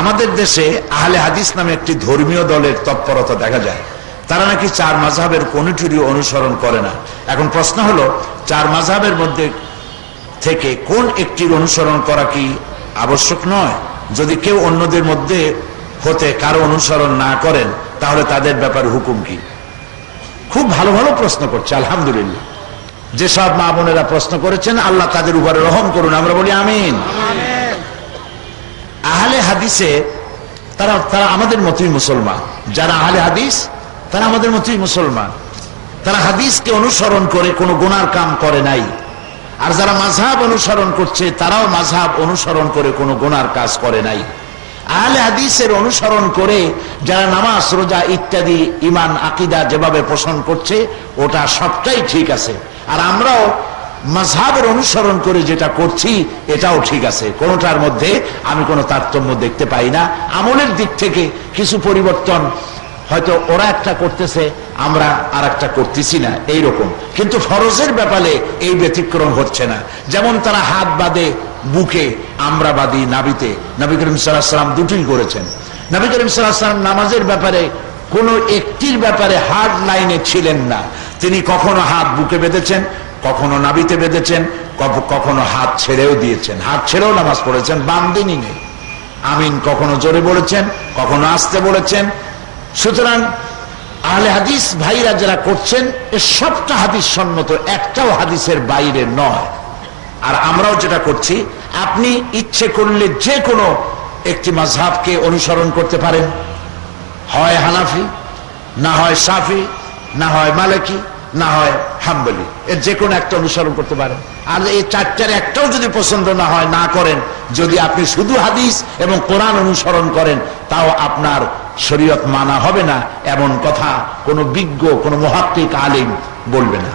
আমাদের দেশে আহলে হাদিস নামে একটি ধর্মীয় দলের তৎপরতা দেখা যায়। তারা নাকি চার মাযহাবের কোনটিরই অনুসরণ করে না। এখন প্রশ্ন হলো, চার মাযহাবের মধ্যে থেকে কোন একটির অনুসরণ করা কি আবশ্যক নয়? যদি কেউ অন্যদের মধ্যে হতে কারো অনুসরণ না করেন, তাহলে তাদের ব্যাপারে হুকুম কি? খুব ভালো ভালো প্রশ্ন করছে, আলহামদুলিল্লাহ। যেসব মা বোনেরা প্রশ্ন করেছেন, আল্লাহ তাদের উপরে রহম করুন, আমরা বলি আমিন। আহলে হাদিসে তারা আমাদের মতই মুসলমান। যারা আহলে হাদিস তারা আমাদের মতই মুসলমান। তারা হাদিসকে অনুসরণ করে কোনো গুনার কাম করে নাই। আর যারা মাযহাব অনুসরণ করছে, তারাও মাযহাব অনুসরণ করে কোনো গুনার কাজ করে নাই। আহলে হাদিসের অনুসরণ করে যারা নামাজ, রোজা ইত্যাদি ঈমান আকীদা যেভাবে পোষণ করছে, ওটা সবটাই ঠিক আছে। আর আমরাও মাযহাবের অনুসরণ করে যেটা করছি, এটাও ঠিক আছে। কোনোটার মধ্যে আমি কোনো তারতম্য দেখতে পাই না। আমলের দিক থেকে কিছু পরিবর্তন, হয়তো ওরা একটা করতেছে, আমরা আর একটা করতেছি না, এইরকম। কিন্তু ফরজের ব্যাপারে এই ব্যতিক্রম হচ্ছে না। যেমন তারা হাত বাঁধে বুকে, আমরা বাঁধি নাভিতে। নবী করিম সাল্লাল্লাহু আলাইহি ওয়াসাল্লাম দুটোই করেছেন। নবী করিম সাল্লাল্লাহু আলাইহি ওয়াসাল্লাম নামাজের ব্যাপারে কোনো একটির ব্যাপারে হার্ড লাইনে ছিলেন না। তিনি কখনো হাত বুকে বেঁধেছেন, কখনো নাভিতে বেঁধেছেন, কখনো হাত ছেড়েও দিয়েছেন। হাত ছেড়েও নামাজ পড়েছেন, বামদিনই নেই। আমিন কখনো জোরে বলেছেন, কখনো আস্তে বলেছেন। সুতরাং আহলে হাদিস ভাইরা যারা করছেন, এ সবটা হাদিস সম্মত, একটাও হাদিসের বাইরে নয়। আর আমরাও যেটা করছি, আপনি ইচ্ছে করলে যে কোনো একটি মাযহাবকে অনুসরণ করতে পারেন। হয় হানাফি, না হয় শাফি, না হয় মালিকি, না হয় হাম্বলি, এর যে কোনো একটা অনুসরণ করতে পারেন। আর এই চারটার একটাও যদি পছন্দ না হয়, না করেন, যদি আপনি শুধু হাদিস এবং কোরআন অনুসরণ করেন, তাও আপনার শরীয়ত মানা হবে না, এমন কথা কোনো বিজ্ঞ, কোনো মুহাক্কিক আলিম বলবে না।